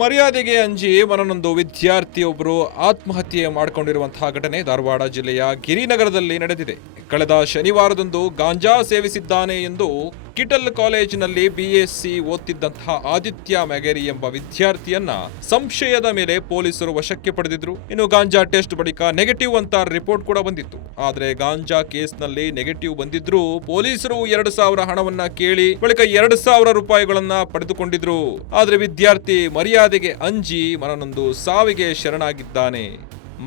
ಮರ್ಯಾದೆಗೆ ಅಂಜಿ ಮನನೊಂದು ವಿದ್ಯಾರ್ಥಿಯೊಬ್ಬರು ಆತ್ಮಹತ್ಯೆ ಮಾಡಿಕೊಂಡಿರುವಂತಹ ಘಟನೆ ಧಾರವಾಡ ಜಿಲ್ಲೆಯ ಗಿರಿನಗರದಲ್ಲಿ ನಡೆದಿದೆ. ಕಳೆದ ಶನಿವಾರದಂದು ಗಾಂಜಾ ಸೇವಿಸಿದ್ದಾನೆ ಎಂದು ಕಿಟಲ್ ಕಾಲೇಜಿನಲ್ಲಿ ಬಿಎಸ್ಸಿ ಓದ್ತಿದ್ದಂತಹ ಆದಿತ್ಯ ಮೆಗೇರಿ ಎಂಬ ವಿದ್ಯಾರ್ಥಿಯನ್ನ ಸಂಶಯದ ಮೇಲೆ ಪೊಲೀಸರು ವಶಕ್ಕೆ ಪಡೆದಿದ್ರು. ಇನ್ನು ಗಾಂಜಾ ಟೆಸ್ಟ್ ಬಳಿಕ ನೆಗೆಟಿವ್ ಅಂತ ರಿಪೋರ್ಟ್ ಕೂಡ ಬಂದಿತ್ತು. ಆದ್ರೆ ಗಾಂಜಾ ಕೇಸ್ನಲ್ಲಿ ನೆಗೆಟಿವ್ ಬಂದಿದ್ರು ಪೊಲೀಸರು 2,000 ಹಣವನ್ನ ಕೇಳಿ ಬಳಿಕ 2,000 ರೂಪಾಯಿಗಳನ್ನ ಪಡೆದುಕೊಂಡಿದ್ರು. ಆದ್ರೆ ವಿದ್ಯಾರ್ಥಿ ಮರ್ಯಾದೆಗೆ ಅಂಜಿ ಮನನೊಂದು ಸಾವಿಗೆ ಶರಣಾಗಿದ್ದಾನೆ.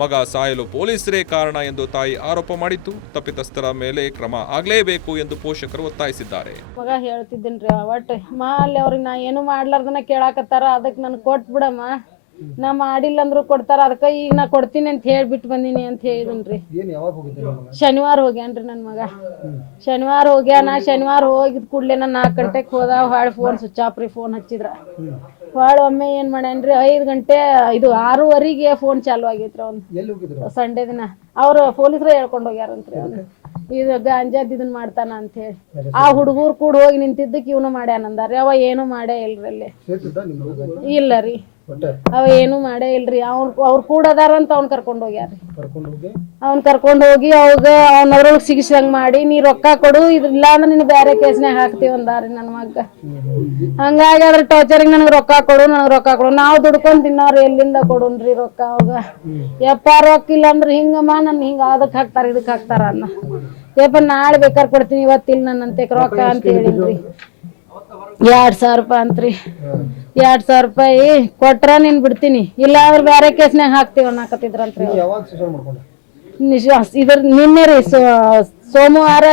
ಮಗ ಸಾಯಲು ಪೊಲೀಸರೇ ಕಾರಣ ಎಂದು ತಾಯಿ ಆರೋಪ ಮಾಡಿದ್ದು, ತಪ್ಪಿತಸ್ಥರ ಮೇಲೆ ಕ್ರಮ ಆಗಲೇಬೇಕು ಎಂದು ಪೋಷಕರು ಒತ್ತಾಯಿಸಿದ್ದಾರೆ. ಮಗ ಹೇಳ್ತಿದ್ದೇನ್ರಿ ಒಟ್ಟು ಅಲ್ಲಿ ಅವ್ರಿಗೆ ನಾ ಏನು ಮಾಡ್ಲಾರ್ದನ ಕೇಳಾಕತ್ತಾರ, ಅದಕ್ಕೆ ನನ್ ಕೊಟ್ಬಿಡಮ್ಮ, ನಾ ಮಾಡಿಲ್ಲ ಅಂದ್ರು ಕೊಡ್ತಾರ, ಅದಕ್ಕೆ ಈಗ ನಾ ಕೊಡ್ತೀನಿ ಅಂತ ಹೇಳ್ಬಿಟ್ಟು ಬಂದೀನಿ ಅಂತ ಹೇಳಿದನ್ರಿ. ಶನಿವಾರ ಹೋಗ್ಯಾನ್ರಿ ನನ್ ಮಗ. ಶನಿವಾರ ಹೋಗ್ಯಾನ. ಶನಿವಾರ ಹೋಗಿದ್ ಕೂಡ್ಲೆ ನಾನು 4 ಗಂಟೆಗೆ ಹೋದ. ಹೊಳ್ಳಿ ಫೋನ್ ಸ್ವಿಚ್ ಆಫ್ ರೀ. ಫೋನ್ ಹಚ್ಚಿದ್ರ ಹೊಳ್ಳಿ ಒಮ್ಮೆ ಏನ್ ಮಾಡ್ಯಾನ್ರಿ 5 ಗಂಟೆ 6:30ಗೆ ಫೋನ್ ಚಾಲು ಆಗೈತ್ರಿ. ಅವ್ನು ಸಂಡೇ ದಿನ ಅವ್ರು ಪೊಲೀಸರು ಹೇಳ್ಕೊಂಡ್ ಹೋಗ್ಯಾರಂತ್ರಿ. ಅವ್ನು ಇದು ಗಾಂಜಾದ್ ಇದನ್ ಮಾಡ್ತಾನ ಅಂತ ಹೇಳಿ ಆ ಹುಡುಗರು ಕೂಡ ಹೋಗಿ ನಿಂತಿದ್ದಕ್ಕೆ ಇವನು ಮಾಡ್ಯಾನಂದಾರ್ರಿ. ಅವ ಏನು ಮಾಡೇ ಇಲ್ರಿ ಅಲ್ಲಿ. ಇಲ್ಲ ರೀ, ಅವ ಏನು ಮಾಡೇ ಇಲ್ರಿ. ಅವ್ರು ಕೂಡ ಅದಾರಂತ ಅವ್ನ್ ಕರ್ಕೊಂಡ್ ಹೋಗ್ಯಾರ್ರಿ. ಅವ್ನ್ ಕರ್ಕೊಂಡ್ ಹೋಗಿ ಅವ್ನವ್ರೊಳಗ್ ಸಿಗಿಸಂಗ್ ಮಾಡಿ, ನೀ ರೊಕ್ಕ ಕೊಡು, ಇಲ್ಲ ಅಂದ್ರೆ ನಿನ್ ಬೇರೆ ಕೇಸ್ನಾಗ ಹಾಕ್ತಿವಿ ಅಂದಾರಿ ನನ್ ಮಗ. ಹಂಗಾಗಿ ಅದ್ರ ಟೋಚರಿಂಗ್ ನನಗ್ ರೊಕ್ಕ ಕೊಡು, ನಾವ್ ದುಡ್ಕೊಂಡ್ ತಿನ್ನೋರು ಎಲ್ಲಿಂದ ಕೊಡುನ್ರಿ ರೊಕ್ಕ. ಅವಾಗ ಯಪ್ಪ ರೊಕ್ಕ ಇಲ್ಲ ಅಂದ್ರೆ ಹಿಂಗಮ್ಮ ನನ್ ಹಿಂಗ ಅದಕ್ ಹಾಕ್ತಾರ ಇದಕ್ ಹಾಕ್ತಾರ ಅನ್ನ. ಯಪ್ಪ ನಾಳೆ ಬೇಕಾರ್ ಕೊಡ್ತೀನಿ, ಇವತ್ತಿಲ್ಲ ನನ್ನಂತೆ ರೊಕ್ಕ ಅಂತ ಹೇಳಿನ್ರಿ. 2,000 ರೂಪಾಯಿ ಅಂತ್ರಿ. 2,000 ರೂಪಾಯಿ ಕೊಟ್ರ ನೀನ್ ಬಿಡ್ತೀನಿ, ಇಲ್ಲ ಅಂದ್ರೆ ಬೇರೆ ಕೇಸ್ನಾಗ ಹಾಕ್ತಿವಿ ಅನ್ನಕತ್ತಿದ್ರಂತ್ರಿ. ಇದ್ರ ನಿನ್ನೆ ರೀ ಸೋಮವಾರ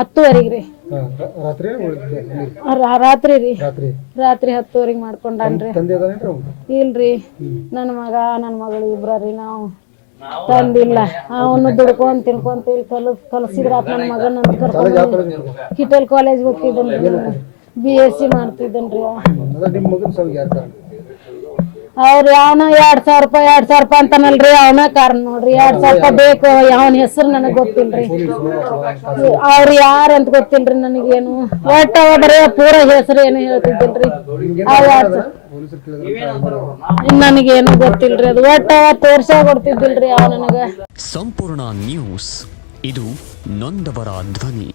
10:30 ರೀ. ರಾತ್ರಿ ರೀ, ರಾತ್ರಿ 10:30 ಮಾಡ್ಕೊಂಡಾನ್ರಿ. ಇಲ್ರಿ, ನನ್ ಮಗ ನನ್ ಮಗಳು ಇಬ್ರಿ. ನಾವು ತಂದಿಲ್ಲ. ಅವನು ದುಡ್ಕೊಂಡ್ ತಿನ್ಕೊಂತ ಇಲ್ಲಿ ಕಲಸಿದ್ರಾತ್ ನನ್ ಮಗನ ಕರ್ಕೊಂಡು. ಕಿಟಲ್ ಕಾಲೇಜ್ ಹೋಗ್ತಿದ್ದನ್ರಿ, ಬಿಎಸ್ಸಿ ಮಾಡ್ತಿದ್ದನ್ರಿ. ಅವ್ರ ಯಾವನ 2,000 ರೂಪಾಯಿ ಅಂತಾನಲ್ರಿ, ಅವನ ಕಾರಣ ನೋಡ್ರಿ. 2,000 ರೂಪಾಯಿ ಬೇಕು. ಅವನ ಹೆಸರು ನನಗ್ ಗೊತ್ತಿಲ್ರಿ, ಅವ್ರ ಯಾರ ಅಂತ ಗೊತ್ತಿಲ್ರಿ ನನಗೇನು. ಒಟ್ಟ ಅವ ಬರೀ ಪೂರ ಹೆಸರು ಏನು ಹೇಳ್ತಿದ್ದಿಲ್ರಿ. ನನಗೇನು ಗೊತ್ತಿಲ್ರಿ. ಅದು ಒಟ್ಟ ಅವ ತೋರ್ಸ ಕೊಡ್ತಿದ್ದಿಲ್ರಿ ಅವ ನನಗ. ಸಂಪೂರ್ಣ ನ್ಯೂಸ್, ಇದು ನೊಂದವರ ಧ್ವನಿ.